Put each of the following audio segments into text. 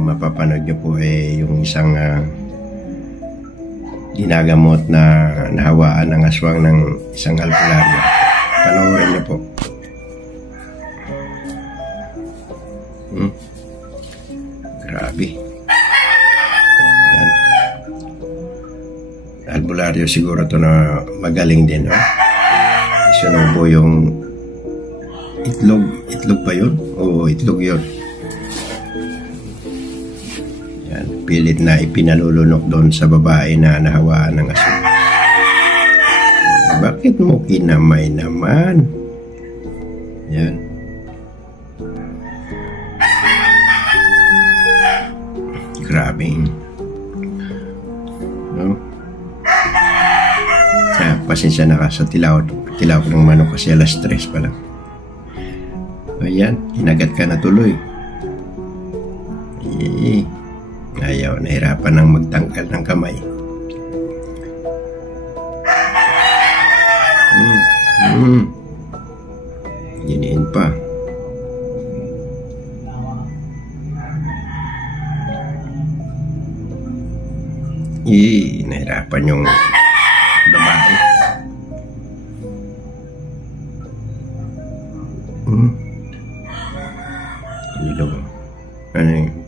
Ang mapapanood nyo po yung isang ginagamot na nahawaan ng aswang ng isang albularyo. Panoorin nyo po. Grabe. Yan. Albularyo siguro to na magaling din, no? Isunubo yung itlog. Itlog ba yun? Oo, itlog yun. Yan. Pilit na ipinalulunok doon sa babae na nahawaan ng aswang. Bakit mo kinamay naman? Yan. Grabing. No? Pasensya na ka sa tilaw ng manok kasi alas 3 pa lang. Ayan, hinagat ka na tuloy. Ayaw, nahirapan ng magtanggal ng kamay. Giniin pa. Nahirapan yung babae.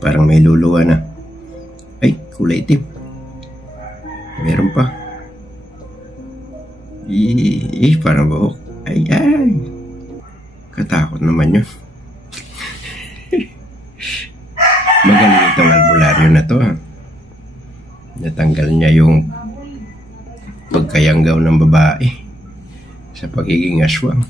Parang may luluwa na. Ay, kulay itim. Meron pa. Parang buhok. Ay. Katakot naman yun. Magaling itong albularyo na to, ha. Natanggal niya yung pagkayanggaw ng babae sa pagiging aswang.